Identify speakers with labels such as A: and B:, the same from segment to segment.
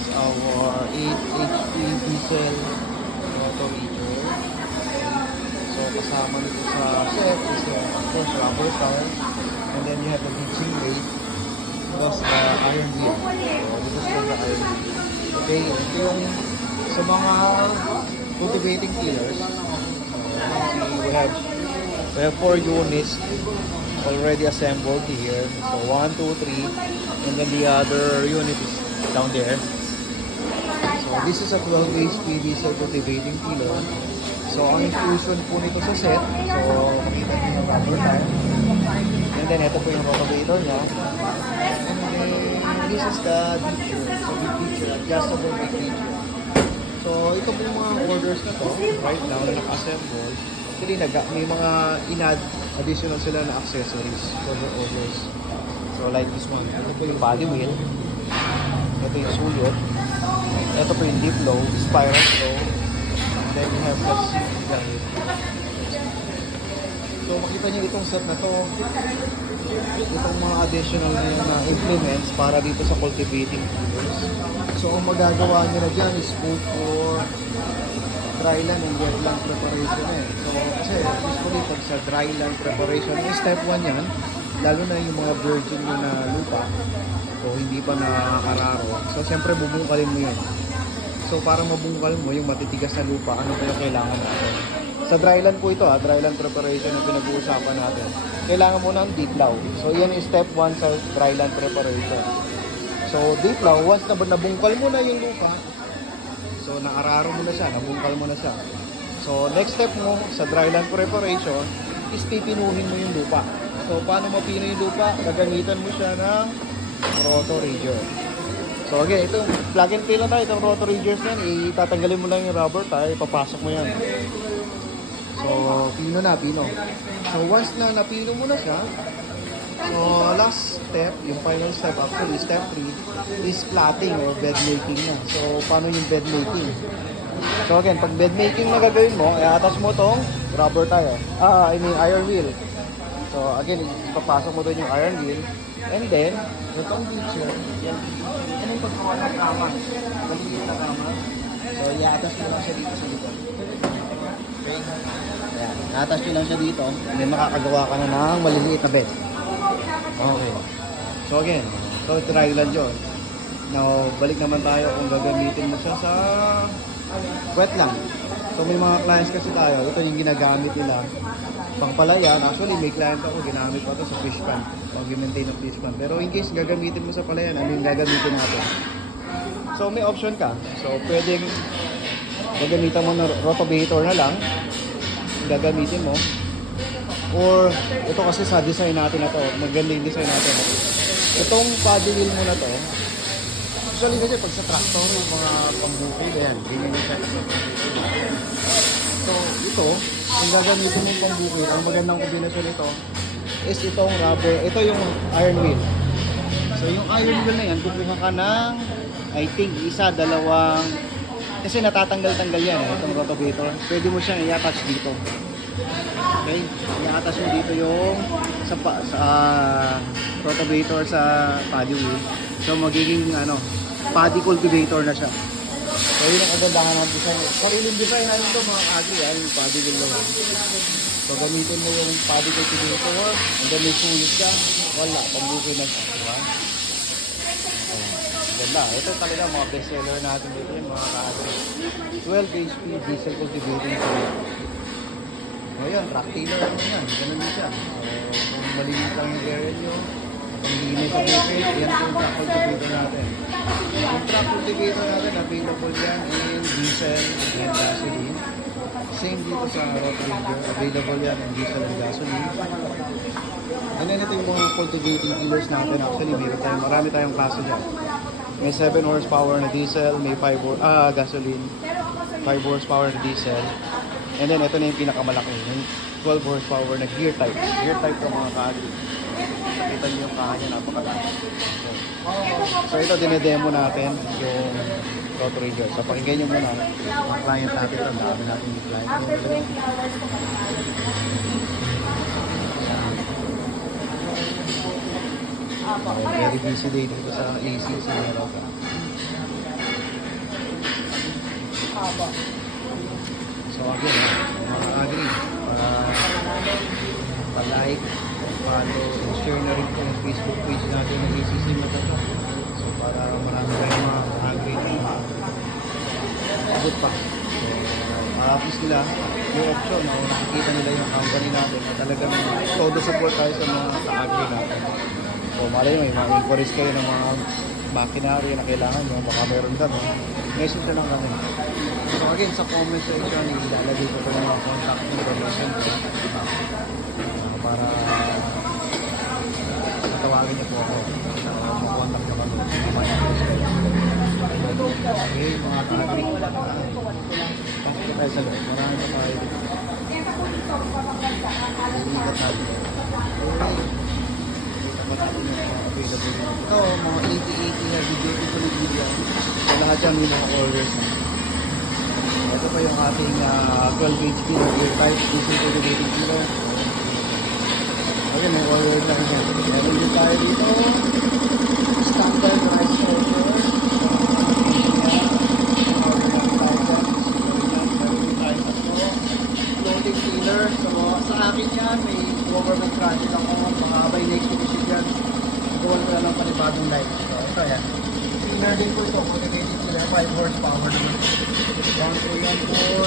A: is our 8 HP diesel motor heater. So kasama nito sa set is yung of course rubber tire and then you have the bleaching blade plus the iron wheel. So dito sa the iron wheel. Okay, ito yung sa mga cultivating tillers. Uh, we have we have four units already assembled here. So one, two, three, and then the other unit is down there. So this is a 12 HP diesel cultivating tiller. So ang infusion po nito sa set, so makita niyo yung rubber tire. And then ito po yung rotavator niya. And then this is the feature. So deep feature, adjustable feature. So ito po yung mga orders na to right now na naka-assemble. Actually, nag may mga inad additional sila na accessories for the orders. So like this one, ito po yung body wheel. Ito yung sulot. Ito po yung deep low, spiral flow. And then you have seat guide. So makita niyo itong set na to. Itong mga additional na na implements para dito sa cultivating tools. So ang magagawa niyo na dyan is go for dry land and wet land preparation eh. So kasi usually pag sa dry land preparation, step 1 yan, lalo na yung mga virgin mo na lupa o hindi pa nakakararo. So siyempre bubungkalin mo yun. So para mabungkal mo yung matitigas na lupa, ano yung kailangan natin? Sa dryland po ito ha, dryland preparation na pinag-uusapan natin. Kailangan mo ng deep plow. So yan yung step 1 sa dryland preparation. So deep plow, once na nabungkal mo na yung lupa, so naararo mo na siya, nabungkal mo na siya. So next step mo sa dryland preparation is pipinuhin mo yung lupa. So paano mapino yung lupa? Gagamitan mo siya ng roto rigger. So again, ito plug and play lang tayo, itong roto riggers na yan, itatanggalin mo lang yung rubber tire, ipapasok mo yan. So, pino na, pino. So, once na napino mo na siya, so, last step, yung final step actually, step 3, is plaiting or bed making na. So, paano yung bed making? So, again, pag bed making na gagawin mo, i-attach mo tong rubber tire. Ah, I mean, iron wheel. So, again, ipapasok mo doon yung iron wheel. And then, itong feature, yan, ano yung pagkawa ng kama? Maliit na kama. So, i-attach mo lang siya dito sa likod. Okay? Ayan. Natas nyo lang siya dito. May makakagawa ka na ng maliliit na bed. Okay. So again, so try lang yun. Now, balik naman tayo kung gagamitin mo siya sa wet lang. So may mga clients kasi tayo, ito yung ginagamit nila. Pangpalayan, actually may client ako, ginamit pa to sa fish pan. Pag maintain ng fish pan. Pero in case gagamitin mo sa palayan, ano yung gagamitin natin? So may option ka. So pwedeng gagamitan mo ng rotavator na lang gagamitin mo or ito kasi sa design natin na to maganda yung design natin itong paddle wheel mo na to actually kasi pag sa tractor yung mga pambukid yan ganyan yung size so ito yung gagamitin mo pambukid ang magandang kombinasyon nito is itong rubber ito yung iron wheel so yung iron wheel na yan kukuha ka ng I think isa, dalawang kasi natatanggal-tanggal yan eh, itong rotavator. Pwede mo siyang i-attach dito. Okay? I-attach mo dito yung sa, sa rotavator sa paddy wheel. So magiging ano, paddy cultivator na siya. So yun ang kagandahan ng design. Sariling design na ito mga agri, yan yung paddy wheel lang. So gamitin mo yung paddy cultivator, then may sulit ka, wala, pambukin na siya. Diba? Ganda. Ito talaga mga best seller natin dito yung mga ka-agri. 12 HP diesel cultivating tool. O yun, track tiller ano yan. Ganun din siya. So, kung malinis lang yung area nyo, kung linis sa bukid, yan yung track cultivator natin. Yung track cultivator natin, available yan in diesel and gasoline. Same dito sa Rotoranger, available yan in diesel and gasoline. And then ito yung mga cultivating tillers natin. Actually, meron tayong, marami tayong klase dyan. May 7 horsepower na diesel, may 5 hor- ah, gasoline, 5 horsepower na diesel. And then ito na yung pinakamalaki, yung 12 horsepower na gear type. Gear type ng mga kaagri. Nakita niyo yung kaha niya, napakalaki. So ito, dinedemo natin yung Roto Ranger. So pakinggan niyo muna. Ang client natin, ang dami natin yung client. Okay, very busy day dito sa AC.
B: Opo.
A: So again, mga agri, para pa-like, follow, and share na rin po yung Facebook page natin ng ACC Matata. So para marami tayong mga agri na abot pa. So, happy sila yung option na nakikita nila yung company natin na talagang todo support tayo sa mga ka-agri natin. So malay mo, inquiries kayo ng mga makinary na kailangan nyo, baka meron kami. Message na lang kami. So again, sa comment section, ilalagay ko ito ng mga contact information. Ah, para tawagin niyo po ako. Uh, makontak niyo kami. Okay, mga kagri. Pasok po tayo sa loob. Marami pa tayo. Iikat natin. Yung mga. Ito, mga 80-80 heavy duty Bolivia. So lahat yan may mga orders na. Ito pa yung ating ah, 12 HP na gear type diesel cultivating kilo. Okay, may order tayo dyan. Meron din tayo dito. Standard rice order. Floating cleaner. So, sa akin yan, may government project ako. Baka by next week yan. Goal ko na ng panibagong life. So, ito yan. Cleaner din po ito. Cultivating cleaner. 5 horsepower naman. Yan po Ito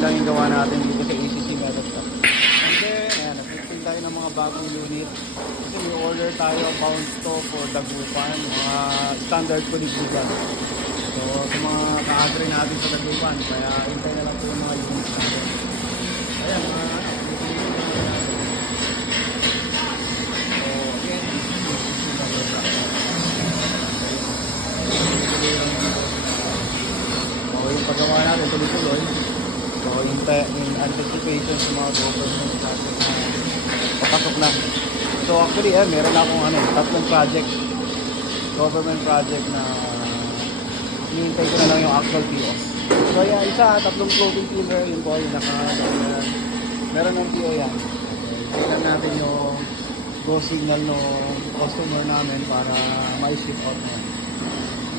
A: lang yung gawa natin dito sa ACC Metal Shop. And then, ayan, nag-fixing tayo ng mga bagong unit. Kasi may order tayo bound to for Dagupan, mga standard dyan. So, sa mga ka-agri natin sa Dagupan, kaya hintay na lang po yung mga units natin. Ayan, mga So, yung paggawa natin tuloy-tuloy. So, yung, yung anticipation sa mga natin na papasok na. So, actually, eh, meron akong ano, eh, tatlong project. Government project na hinihintay ko na lang yung actual PO. So, yung isa, tatlong floating pillar, yun po, yung naka, meron ng PO yan. Tingnan natin yung go signal ng customer namin para ma-ship out na.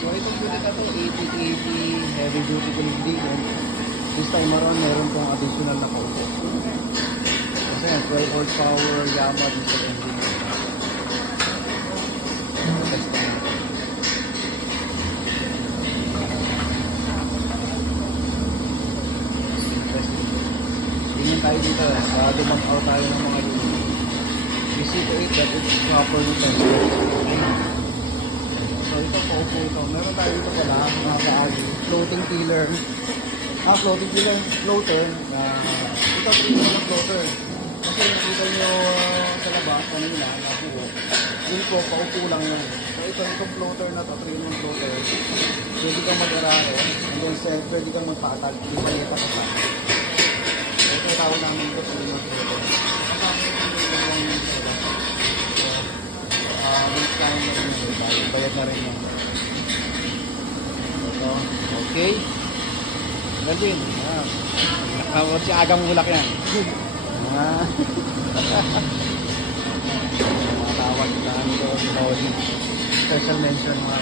A: So, itong unit na to, 80-80 heavy duty collision. This time around, meron pong additional na kaupo. Kasi yan, 12 horsepower Yamaha diesel engine. Tayo dito. Baka dumag-out tayo ng mga unit. Visit 8 that is proper test. So ito po po ito. Meron tayo dito pala, mga kaagi. Floating killer. Ah, floating killer. Floater. Na, ito po yung floater. Kasi nakita nyo sa labas, kanina, nabuo. Yun po, paupo lang yan. So ito, itong floater na to, 3 floater. Pwede kang mag-araro. And then, set, pwede kang magpatag. Hindi pa niya pa So ito tawag namin ito, 3 floater. Kasama yung yung bayad na rin yun. Ito, okay. Galvin, ah. Nakawag si Agang Mulak yan. Ah. mga tawag sa ano Lodi. Special mention mga